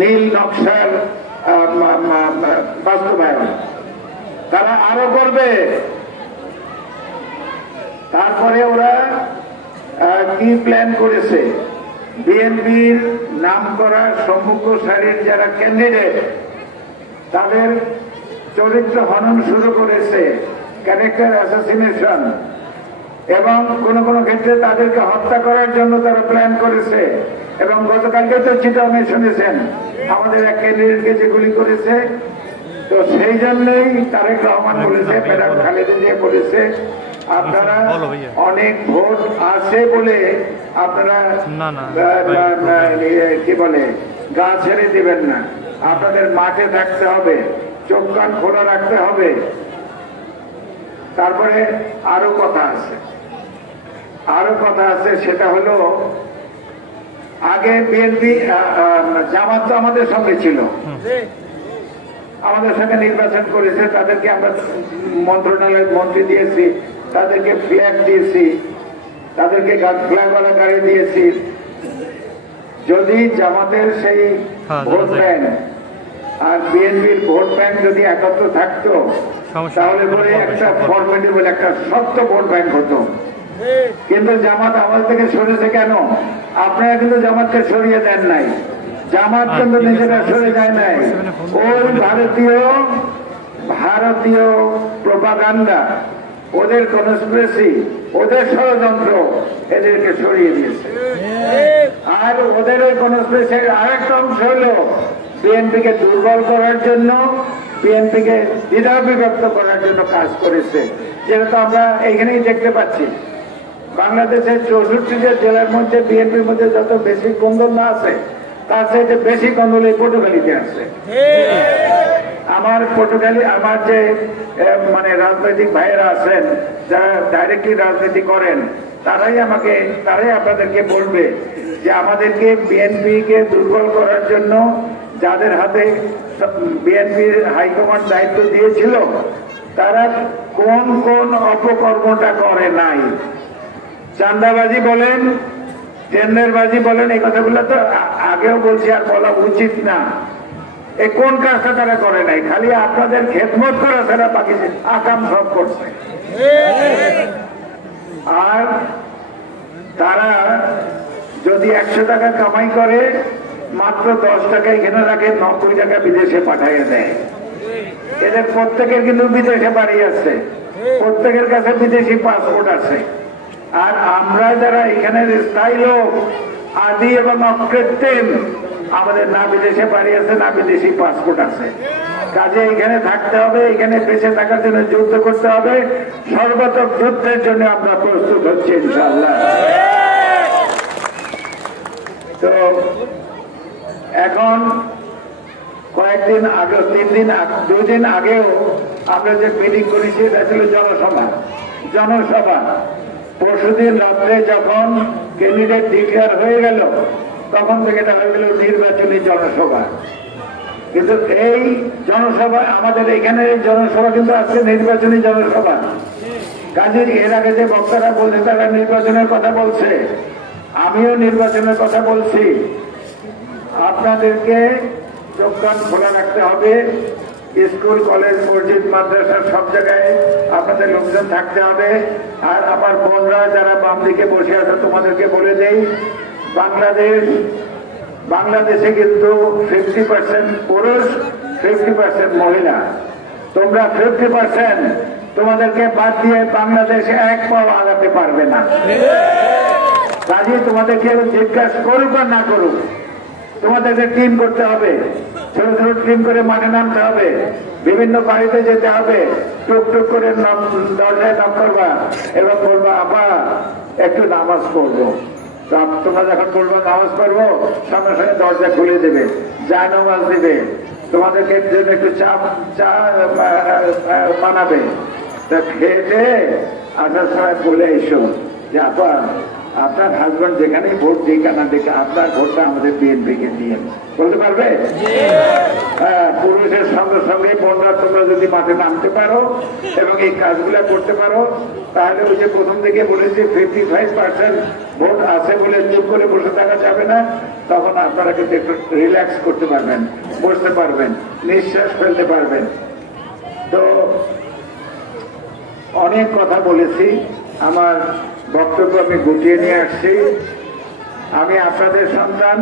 নীল নকশার বাস্তবায়ন তারা আরো করবে। তারপরে ওরা কি প্ল্যান করেছে, বিএনপির নাম করা সম্মুখ সারির যারা ক্যান্ডিডেট তাদের চরিত্র হনন শুরু করেছে, ক্যারেক্টার অ্যাসাসিনেশন, এবং কোন কোন ক্ষেত্রে তাদেরকে হত্যা করার জন্য তারা প্ল্যান করেছে। এবং গতকালকে তো চিটাগাঙে শুনেছেন আমাদের এক ক্যান্ডিডেটকে যে গুলি করেছে। তো সেই জন্যই তারেক রহমান বলেছে, ম্যাডাম খালেদা জিয়া বলেছে, আপনারা অনেক ভোট আছে বলে আপনারা কি বলে গা ছেড়ে দিবেন না, আপনাদের মাঠে থাকতে হবে, চোখ কান খোলা রাখতে হবে। তারপরে আরো কথা আছে, সেটা হলো আগে বিএনপি জামাত তো আমাদের সঙ্গে ছিল, আমাদের সঙ্গে নির্বাচন করেছে, তাদেরকে আমরা মন্ত্রণালয়ের মন্ত্রী দিয়েছি, তাদেরকে ফ্ল্যাগ দিয়েছি, তাদেরকে ফ্ল্যাগওয়ালা গাড়ি দিয়েছি। যদি জামাতের সেই ভোট ব্যাংক আর বিএনপির ভোট ব্যাংক যদি একত্র থাকতো তাহলে পরে একটা ফর্মেটেবল একটা শক্ত ভোট ব্যাংক হতো। কিন্তু জামাত আমাদের থেকে সরেছে কেন? আপনারা কিন্তু জামাতকে সরিয়ে দেন নাই, জামাত কিন্তু নিজেরা সরে যায় নাই। ওই ভারতীয় প্রপাগান্ডা, ওদের কনস্পিরেসি, ওদের ষড়যন্ত্র এদেরকে সরিয়ে দিয়েছে। আর ওদের ওই কনস্পিরেসির আরেকটা অংশ হলো বিএনপিকে দুর্বল করার জন্য, বিএনপিকে দ্বিধা বিভক্ত করার জন্য কাজ করেছে, যেটা তো আমরা এইখানেই দেখতে পাচ্ছি। বাংলাদেশের 64 জেলার মধ্যে বিএনপির মধ্যে যত বেশি কোন্দল না আছে, তার চাইতে বেশি কোন্দল এই পটুয়াখালীতে আছে। আমার যে মানে রাজনৈতিক ভাইয়েরা আছেন যারা ডাইরেক্টলি রাজনীতি করেন, তারাই আপনাদেরকে বলবে যে আমাদেরকে বিএনপিকে দুর্বল করার জন্য যাদের হাতে বিএনপির হাইকমান্ড দায়িত্ব দিয়েছিল তারা কোন কোন অপকর্মটা করে নাই। চাঁদাবাজি বলেন, টেন্ডারবাজি বলেন, এই কথাগুলো তো আগেও বলছি, আর বলা উচিত না। এই কোন কাজটা তারা করে নাই? খালি আপনাদের খেদমত করা ছাড়া বাকি আকাম সব করছে। আর তারা যদি 100 টাকা কামাই করে, মাত্র 10 টাকা এখানে রাখে, 90 টাকা বিদেশে পাঠিয়ে দেয়। এদের প্রত্যেকের কিন্তু বিদেশে বাড়ি আছে, প্রত্যেকের কাছে বিদেশি পাসপোর্ট আছে। আর আমরা যারা এখানে স্থায়ী লোক, আদি এবং অকৃত্রিম, আমাদের না বিদেশে বাড়ি আছে না বিদেশি পাসপোর্ট আছে। কাজে এখানে থাকতে হবে, এখানে বেঁচে থাকার জন্য যুদ্ধ করতে হবে। সর্বাত্মক যুদ্ধের জন্য আমরা প্রস্তুত হচ্ছি ইনশাআল্লাহ। তো এখন কয়েকদিন আগে, 2 দিন আগেও আমরা যে মিটিং করেছি এটা ছিল জনসভা। পরশুদিন রাত্রে যখন ক্যান্ডিডেট ডিক্লেয়ার হয়ে গেল, তখন থেকে এটা হয়ে গেল নির্বাচনী জনসভা। কিন্তু এই জনসভা, আমাদের এখানে জনসভা কিন্তু আজকে নির্বাচনী জনসভা। কাজে এর আগে যে বক্তারা বলছে তারা নির্বাচনের কথা বলছে, আমিও নির্বাচনের কথা বলছি। আপনাদেরকে চোখ কান খোলা রাখতে হবে। স্কুল, কলেজ, মসজিদ, মাদ্রাসা সব জায়গায় আপনাদের লোকজন থাকতে হবে। আর আমার বোনরা যারা বাম দিকে বসে আছে তোমাদেরকে বলে দেই, বাংলাদেশে কিন্তু 50% পুরুষ, 50% মহিলা। তোমরা 50%, তোমাদেরকে বাদ দিয়ে বাংলাদেশে এক পাও আগাতে পারবে না। কাজে তোমাদেরকে জিজ্ঞাসা করুক আর না করুক, তোমাদেরকে টিম করতে হবে, ছোট ছোট টিম করে মাঠে নামতে হবে, বিভিন্ন বাড়িতে যেতে হবে, টুকটুক করে দরজায় নক করবা এবং বলবা আপা একটু নামাজ পড়বো। তোমরা যখন বলবো নামাজ পড়বো, সঙ্গে সঙ্গে দরজা খুলে দেবে, যায় নামাজ দিবে, তোমাদেরকে জন্য একটু চা বানাবে। খেয়ে আসার সময় বলে এসো যে আপা আপনার হাজবেন্ড যেখানেই ভোট দিক না দেখে আপনার ভোটটা আমাদের বিএনপিকে দিয়ে বলতে পারবে। হ্যাঁ, পুরুষের সঙ্গে সঙ্গে বোনরা তোমরা যদি মাঠে নামতে পারো এবং এই কাজগুলা করতে পারো, তাহলে ওই যে প্রথম থেকে বলেছি 55% ভোট আছে বলে চুপ করে বসে থাকা যাবে না, তখন আপনারা কিন্তু একটু রিল্যাক্স করতে পারবেন, বসতে পারবেন, নিঃশ্বাস ফেলতে পারবেন। তো অনেক কথা বলেছি, আমার বক্তব্য আমি গুটিয়ে নিয়ে আসছি। আমি আপনাদের সন্তান,